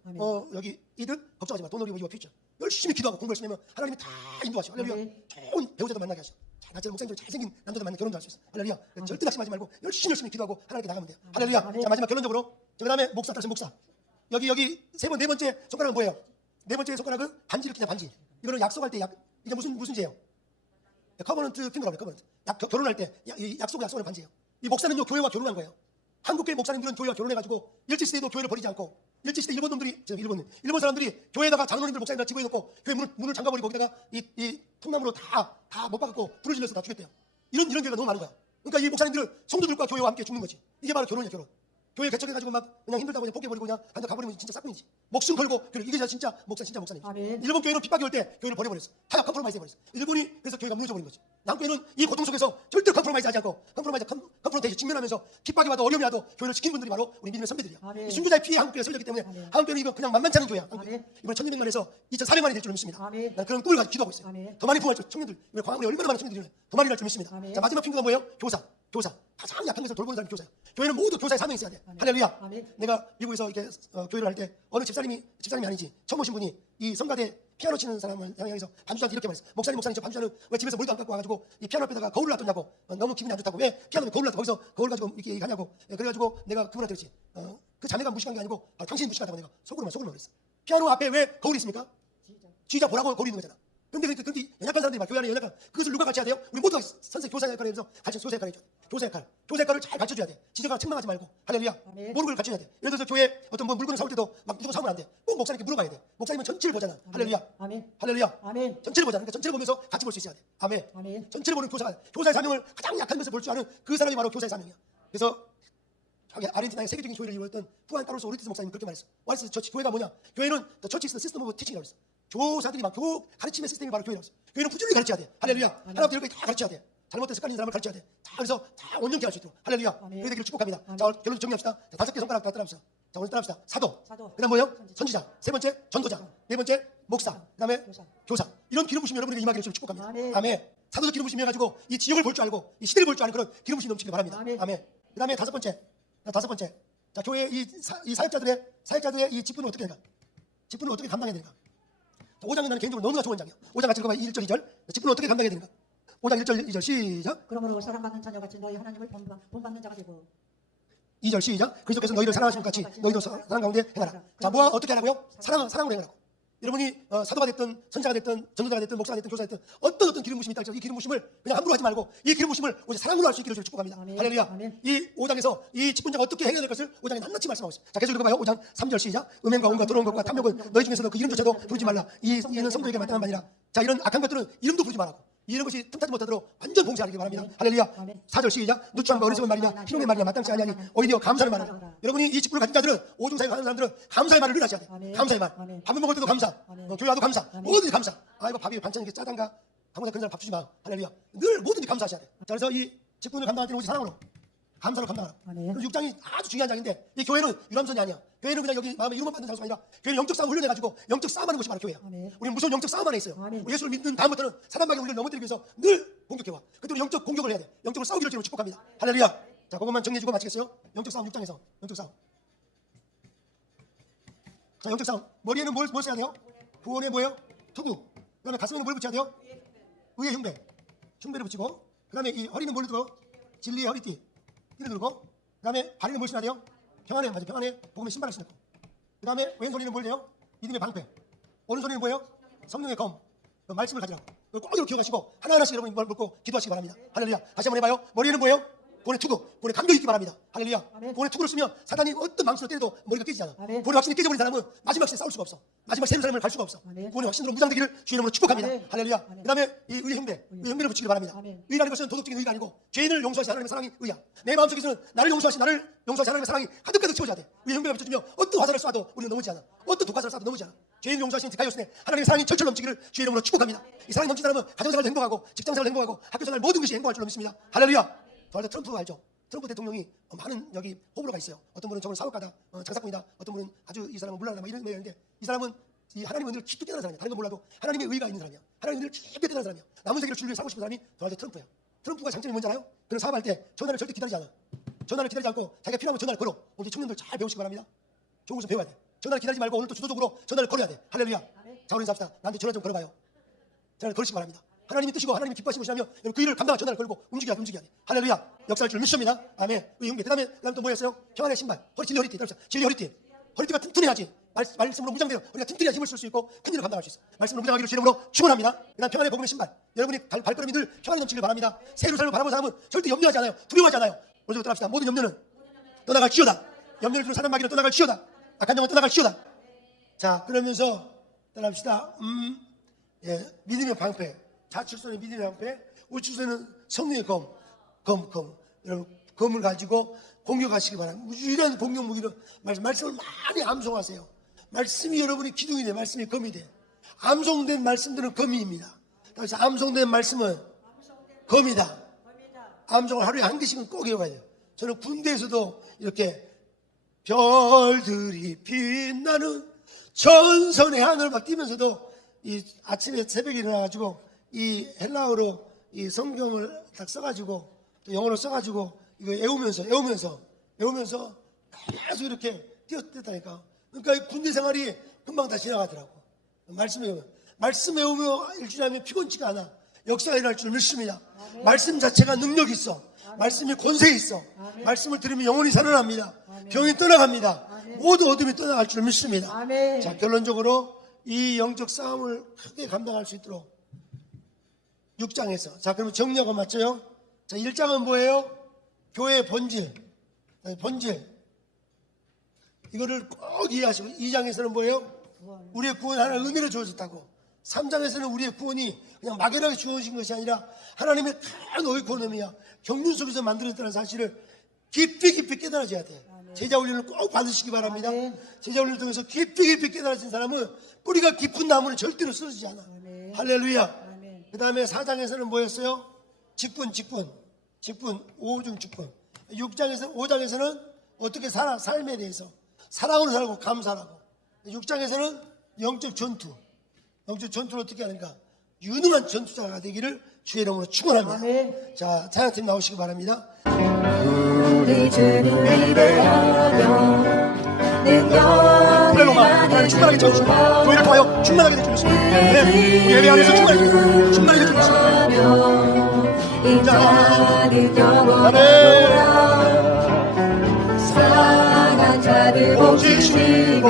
여기 이들 걱정하지 마. Don't worry about your future. 열심히 기도하고 공부 열심히 하면 하나님이 다 인도하시고 할렐루야. 좋은 배우자도 만나게 하시고 나처럼 목사님들 잘생긴 남자도 만나 결혼도 할 수 있어. 할렐루야. 절대 낙심하지 말고 열심히 기도하고 하나님께 나가면 돼요. 할렐루야. 자 마지막 결론적으로 그 다음에 목사 따라서 목사. 여기 네 번째 손가락은 뭐예요? 네 번째 손가락은 반지를 끼냐 반지. 이거는 약속할 때 이게 무슨 죄예요? 커버넌트 핑거라고 커버넌트. 결혼할 때 약속하는 반지예요. 이 목사는요 교회와 결혼한 거예요. 한국교회 목사님들은 교회와 결혼해가지고 일제시대에도 교회를 버리지 않고 일제시대 일본 사람들이 교회에다가 장로님들 목사님들 집어넣고 교회 문을 잠가버리고 거기다가 이 통나무로 다 못 박았고 불을 질러서 다 죽였대요. 이런 교회가 너무 많은 거야. 그러니까 이 목사님들은 성도들과 교회와 함께 죽는 거지. 이게 바로 결혼이야 결혼. 교회 개척해가지고 막 그냥 힘들다고 그냥 포기해버리고 그냥 한테 가버리면 진짜 싹뿐이지. 목숨 걸고 이게 진짜 목사님. 일본 교회는 핍박이 올 때 교회를 버려버렸어. 다 컴프로마이즈 해버렸어. 일본이 그래서 교회가 무너져버린 거지. 남교회는 이 고통 속에서 절대 컴프로마이즈 하지 않고 컴프론테이션 직면하면서 핍박이 와도 어려움이 와도 교회를 지키는 분들이 바로 우리 믿음의 선배들이야. 순교자의 피에 한국교회가 세워졌기 때문에 한국교회는 이거 그냥 만만치 않은 교회야. 이번에 1,200만에서 2,400만이 될 줄 믿습니다. 난 그런 꿈을 가지고 기도하고 있어요. 더 많이 부활 청년들. 광화문에 얼마나 많은 청년들이 더 많이 날 줄 믿습니다. 자 마지막 핑크가 뭐예요? 교사. 교사. 가장 약한 것을 돌보는 사람이 교사야. 교회는 모두 교사의 사명이 있어야 돼. 할렐루야. 아멘. 내가 미국에서 이렇게 교회를 할 때 어느 집사님이 아니지 처음 오신 분이 이 성가대 피아노 치는 사람을 향해서 반주자한테 이렇게 말했어. 목사님 저 반주자는 왜 집에서 물도 안 갖고 와가지고 이 피아노 앞에다가 거울을 놔뒀냐고. 너무 기분이 안 좋다고. 왜 피아노에 거울을 놔둬 거기서 거울 가지고 이렇게 얘기하냐고. 그래가지고 내가 그분한테 그랬지. 그 자매가 무식한 게 아니고 당신이 무식하다고 내가 속으로만 그랬어. 피아노 앞에 왜 거울이 있습니까? 지휘자 보라고 거울이 있는 거잖아. 근데 연약한 사람들이 막 교회 안에 연약한 그것을 누가 같이 해야 돼요? 우리 모두가 선생 교사 역할을 해서 같이 교사 역할을 해줘야 돼. 교사 역할을 잘 가르쳐줘야 돼. 지저가 책망하지 말고 할렐루야. 아멘. 모르는 걸 가르쳐줘야 돼. 예를 들어서 교회 어떤 뭐 물건을 사올 때도 막 무조건 사면 안 돼. 꼭 목사님께 물어봐야 돼. 목사님은 전체를 보잖아. 할렐루야. 아멘. 할렐루야. 아멘. 전체를 보잖아. 그러니까 전체를 보면서 같이 볼 수 있어야 돼. 아멘. 아멘. 전체를 보는 교사의 사명을 가장 약한 것을 볼 줄 아는 그 사람이 바로 교사의 사명이야. 그래서 저기 아르헨티나의 세계적인 교회를 이루었던 후안 카를로스 오르티스 목사님 그렇게 말했어. 와이스 처치 교회가 뭐냐? 교회는 the church is the system of teaching이라고 했어. 교사들이 막 가르침의 시스템이 바로 교회라고 했어. 교회는 꾸준히 가르쳐야 돼. 할렐루야. 하나님들 이렇게 다 가르쳐야 돼. 잘못된 습관인 사람을 가르쳐야 돼. 그래서 다 온전케 할 수 있도록. 할렐루야. 아멘. 그에 되기를 축복합니다. 아멘. 자, 결론 정리합시다. 5개 손가락 다 따라합시다. 자, 오늘 따라합시다. 사도. 그다음 뭐예요? 선지자. 세 번째 전도자. 네 번째 목사. 그다음에 교사. 이런 기름 부심 여러분에게 임하기를 좀 축복합니다. 아멘. 사도적 기름 부심이 해가지고 이 지역을 볼 줄 알고 이 시대를 볼 줄 아는 그런 기름 부심이 넘치길 바랍니다. 아멘. 그다음에 다섯 번째. 자, 교회 이 사역자들의 이 직분을 어떻게 되는가? 직분을 어떻게 감당해야 되는가? 자, 5장은 나는 개인적으로 너무나 좋은 장이야. 5장 같이 읽어봐요. 1절 2절. 직분을 어떻게 감당해야 되는가? 5장 1절 2절 시작. 그러므로 사랑받는 자녀같이 너희 하나님을 본받는 자가 되고 2절 시작. 그리스도께서 너희를 사랑하신 것 같이 너희도 사랑 가운데 행하라. 자, 뭐와 어떻게 하라고요? 사랑으로 행하라고. 여러분이 사도가 됐든 선자가 됐든 전도자가 됐든 목사가 됐든 교사가 됐든 어떤 기름 부심이 있다 할지라도 이 기름 부심을 그냥 함부로 하지 말고 이 기름 부심을 오직 사랑으로 할 수 있기를 축복합니다. 아멘. 할렐루야. 아멘. 이 5장에서 이 직분자가 어떻게 행해야 될 것을 5장에 낱낱이 말씀하고 있어요. 자, 계속 읽어봐요. 5장 3절 시작. 음행과 온갖 더러운 것과 탐욕은 너희 중에서도 그 이름조차도 부르지 말라. 이는 성도에게 마땅한 바니라. 자, 이런 악한 것들은 이름도 부르지 말라고. 이런 것이 틈타지 못하도록 완전 봉쇄하기 바랍니다. 할렐루야. 아멘. 4절 시작. 누추함과 어리석은 말이냐 희롱의 말이냐 마땅치 아니하니 오히려 감사의 말이라. 여러분이 이 직분을 가진 자들은 오중사에 가는 사람들은 감사의 말을 늘 하셔야 돼. 아멘. 감사의 말. 아멘. 밥을 먹을 때도 감사. 아멘. 교회 와도 감사. 아멘. 뭐든지 감사. 이거 밥이 반찬이 이게 짜단가? 아무나 그런 사람 밥 주지 마. 할렐루야. 늘 뭐든지 감사하셔야 돼. 자, 그래서 이 직분을 감당할 때는 오직 사랑으로 감사로 감당하라. 아멘. 그래서 6장이 아주 중요한 장인데 이 교회는 유람선이 아니야. 교회는 그냥 여기 마음에 이루만 받는 장소가 아니라 교회는 영적 싸움 훈련해가지고 영적 싸움하는 것이 바로 교회야. 아멘. 우리는 무서운 영적 싸움 안에 있어요. 아멘. 우리 예수를 믿는 다음부터는 사단마귀 우리를 넘어뜨리기 위해서 늘 공격해와. 그때 우리 영적 공격을 해야 돼. 영적으로 싸우기를 주로 축복합니다. 할렐루야. 자, 그것만 정리해주고 마치겠어요. 영적 싸움 6장에서 영적 싸움. 자, 영적 싸움. 머리에는 뭘 써야 돼요? 구원에 뭐예요? 투구. 그다음에 가슴에는 뭘 붙여야 돼요? 의의 흉배. 흉배를 붙이고. 그다음에 이 허리는 뭘 들고? 진리의 허리띠. 이를 들고. 그다음에 발에는 뭘 신어야 돼요? 평안에 맞아. 평안에 복음의 신발을 신고. 그다음에 왼손에는 뭘 돼요? 믿음의 방패. 오른손에는 뭐예요? 성령의 검. 그 말씀을 가지라고. 꼭 이렇게 기억하시고 하나하나씩 여러분이 묻고 기도하시기 바랍니다. 할렐루야. 다시 한번 해봐요. 머리에는 뭐예요? 본의 투구. 본의 감격 있기 바랍니다. 할렐루야. 아멘. 본의 투구를 쓰면 사단이 어떤 망치로 때려도 머리가 깨지잖아. 아멘. 본의 확신이 깨져버린 사람은 마지막 시에 싸울 수가 없어. 마지막 세는 사람을 갈 수가 없어. 아멘. 본의 확신으로 무장되기를 주의 이름으로 축복합니다. 아멘. 할렐루야. 아멘. 그다음에 이 의의 흉배. 이 흉배를 붙이기 바랍니다. 아멘. 의라는 것은 도덕적인 의가 아니고 죄인을 용서하신 하나님의 사랑이 의야. 내 마음속에서는 나를 용서하신 하나님의 사랑이 가득가득 채워져야 돼. 의의 흉배가 붙여주면 어떤 화살을 쏴도 우리는 넘어지지 않아. 어떤 독화살을 쏴도 넘어지지 않아. 죄인을 용서하신 디카이오스네 하나님의 사랑이 철철 넘치기를 주의 이름으로 축복합니다. 이 사랑이 넘친 사람은 가정생활도 행복하고 직장생활도 행복하고 학교생활 모든 것이 행복할 줄로 믿습니다. 할렐루야. 저 트럼프 알죠? 트럼프 대통령이 많은 여기 호불호가 있어요. 어떤 분은 저는 사업가다, 장사꾼이다. 어떤 분은 아주 이 사람은 물러나다. 이런 얘기인데 이 사람은 이 하나님의 은혜를 깊게 깨달은 사람이야. 다른 건 몰라도 하나님의 의가 있는 사람이야. 하나님의 은혜를 깊게 깨달은 사람이야. 남은 세계를 주를 위해 살고 싶은 사람이 도널드 트럼프야. 트럼프가 장점이 뭔지 알아요? 그는 사업할 때 전화를 절대 기다리지 않아. 전화를 기다리지 않고 자기가 필요하면 전화를 걸어. 우리 청년들 잘 배우시기 바랍니다. 좋은 것을 배워야 돼. 전화를 기다리지 말고 오늘도 주도적으로 전화를 걸어야 돼. 할렐루야. 자, 우리 인사합시다. 나한테 전화 좀 걸어봐요. 전화를 걸으시기 바랍니다. 하나님이 뜻이고 하나님이 기뻐하시는 것이라면 그 일을 감당할 전화를 걸고 움직여야 돼. 할렐루야. 역사할 줄 믿습니다. 아멘. 의흉배. 그다음에 또 뭐였어요? 평안의 신발. 진리 허리띠. 진리 허리띠. 허리띠가 튼튼해야지. 말씀으로 무장되어 우리가 튼튼해야 힘을 쓸 수 있고 큰 일을 감당할 수 있어. 말씀으로 무장하기를 주님으로 축원합니다. 그다음 평안의 복음의 신발. 여러분이 발걸음이 늘 평안이 넘치길 바랍니다. 새 예루살렘을 바라보는 사람은 절대 염려하지 않아요. 두려워하지 않아요. 오늘부터 따라합시다. 모든 염려는 떠나갈 지어다. 염려를 주는 사단 마귀는 떠나갈 지어다. 악한 영은 떠나갈 지어다. 자, 그러면서 따라합시다. 믿음의 방패. 좌측손에 믿음의 방패, 우측손에는 성령의 검. 여러분, 검을 가지고 공격하시기 바랍니다. 유일한 공격 무기로 말씀을 많이 암송하세요. 말씀이 여러분이 기둥이 돼. 말씀이 검이 돼. 암송된 말씀들은 검입니다. 그래서 암송된 말씀은 검이다. 암송을 하루에 한 개씩은 꼭 외워야 돼요. 저는 군대에서도 이렇게 별들이 빛나는 전선의 하늘 막 뛰면서도 이 아침에 새벽에 일어나가지고 이 헬라어로 이 성경을 딱 써가지고 영어로 써가지고 이거 외우면서 계속 이렇게 뛰었다니까. 그러니까 이 군대 생활이 금방 다 지나가더라고. 말씀 외우며 일주일에 하면 피곤치가 않아. 역사가 일어날 줄 믿습니다. 말씀 자체가 능력이 있어. 말씀이 권세 있어. 말씀을 들으면 영혼이 살아납니다. 병이 떠나갑니다. 모든 어둠이 떠나갈 줄 믿습니다. 아멘. 자, 결론적으로 이 영적 싸움을 크게 감당할 수 있도록 6장에서, 자, 그러면 정리하고 맞죠? 자, 1장은 뭐예요? 교회의 본질. 이거를 꼭 이해하시고, 2장에서는 뭐예요? 우리의 구원 하나의 은혜로 주어졌다고. 3장에서는 우리의 구원이 그냥 막연하게 주어진 것이 아니라 하나님의 큰 오이코노미야, 경륜 속에서 만들어졌다는 사실을 깊이 깨달아져야 돼. 제자 훈련을 꼭 받으시기 바랍니다. 제자 훈련을 통해서 깊이 깨달아진 사람은 뿌리가 깊은 나무는 절대로 쓰러지지 않아. 할렐루야. 그 다음에 4장에서는 뭐였어요? 직분, 5중 직분. 5장에서는 어떻게 살아, 삶에 대해서 사랑으로 살고 감사하고. 6장에서는 영적 전투를 어떻게 하는가? 유능한 전투자가 되기를 주의 이름으로 축원합니다. 자, 찬양팀 나오시기 바랍니다. 우리 주님 위대하며 플레로마 하나님 충만하게 채워주시고 교회를 통하여 충만하게 해주시고 우리 예배 안에서 충만하게 해주시고 인자는 영원하노라 상한 자를 고치시고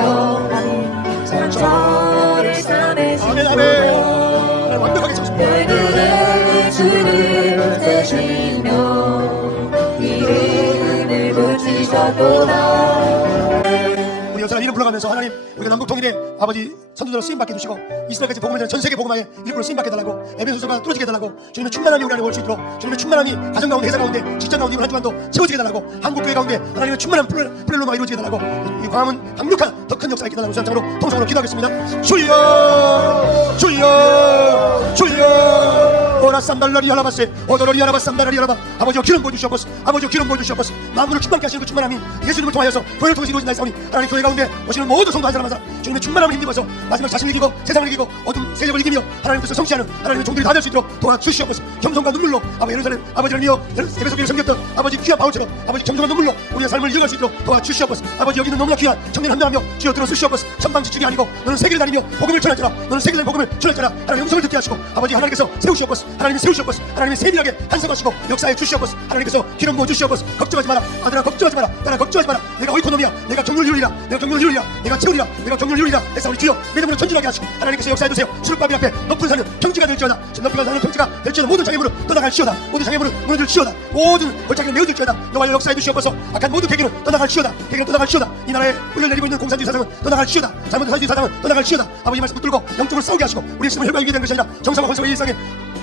상처를 싸매시고 완벽하게 채워주시고 그들의 주를 대시며 이름을 붙이셨도다. 우리 여사람 이름 불러가면서 하나님 우리가 남북통일에 아버지 선두자로 쓰임받게 해주시고 이스라엘까지 복음을 전하는 전세계 복음화에 일부러 쓰임받게 해달라고 에베소서가 뚫어지게 해달라고 주님의 충만함이 우리 안에 올 수 있도록 주님의 충만함이 가정 가운데 회사 가운데 직장 가운데 이번 한 주간도 채워지게 해달라고 한국교회 가운데 하나님의 충만한 플레로마가 이루어지게 해달라고 이 광화문 강력한 더 큰 역사가 있게 해달라고 수장으로 통성으로 기도하겠습니다. 주여 오라 쌈달라리 하라바세 오도로리 하라바 쌈달라리 하라바 아버지여 기름 부어주시옵소서 아버지여 기름 부어주시옵소서 만물을 충만케 하시는 그 충만함이 예수님을 통하여서 교회를 통해서 이루어진 나의 사원이 하나님 교회 가운데 오시는 모든 성도 한 사람마다 주님의 충만함을 힘입어서 마지막 자신을 이기고 세상을 이기고 어둠 세력을 이기며 하나님 뜻을 성취하는 하나님의 종들이 다 될 수 있도록 도와주시옵소서. 겸손과 눈물로 아버지 예루살렘 아버지를 이어 예배소 교회를 섬겼던 아버지 귀한 바울처럼 아버지 겸손과 눈물로 우리의 삶을 이어갈 수 있도록 도와주시옵소서. 아버지 여기는 너무나 귀한 청년 한 명 한 명 주여 들어주시옵소서. 천방지축이 아니고 너는 세계를 다니며 복음을 전할 자라 너는 세계를 복음을 전할 자라 하나님의 음성을 듣게 하시고 아버지 하나님께서 세우시옵소서. 하나님이 세우시옵소서. 하나님이 세밀하게 한성하시고 역사에 주시옵소서. 하나님께서 기름 부어 주시옵소서. 걱정하지 마라 아들아 걱정하지 마라 나라 걱정하지 마라 내가 오이코노미야 내가 경륜을 이루리라 내가 채우리라 내가 경륜을 이루리라 해서 우리 주여 믿음으로 전진하게 하시고 하나님께서 역사해 주세요. 수르바벨 앞에 높은 산은 평지가 될지어다 높이가 산은 평지가 될지어다 모든 장애물은 떠나갈지어다 모든 장애물은 무너질지어다 모든 골짜기를 메워질지어다 여호와여 역사해 주시옵소서. 악한 모든 계기는 떠나갈지어다 이 나라에 흘러내리고 있는 공산주의 사상은 떠나갈지어다 잘못된 사회주의 사상은 떠나갈지어다 아버지 말씀 붙들고 영적으로 싸우게 하시고 우리의 심을 혈과 이기게 되는 것이 아니라 정상과 혼성의 일상에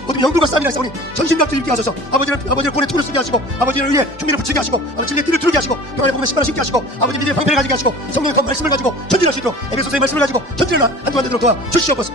어둠 영들과 싸움이나 싸우니 전심력도 입게 하소서. 아버지를 본의 투를 쓰게 하시고 아버지를 위해 충미를 붙이게 하시고 진리의 띠를 틀게 하시고 평안의 복음의 신발을 신게 하시고 아버지 믿음의 방패를 가지게 하시고 성령의 건 말씀을 가지고 전진할 수 있도록 에베소서의 말씀을 가지고 전진을 한 주간 되도록 도와주시옵소서.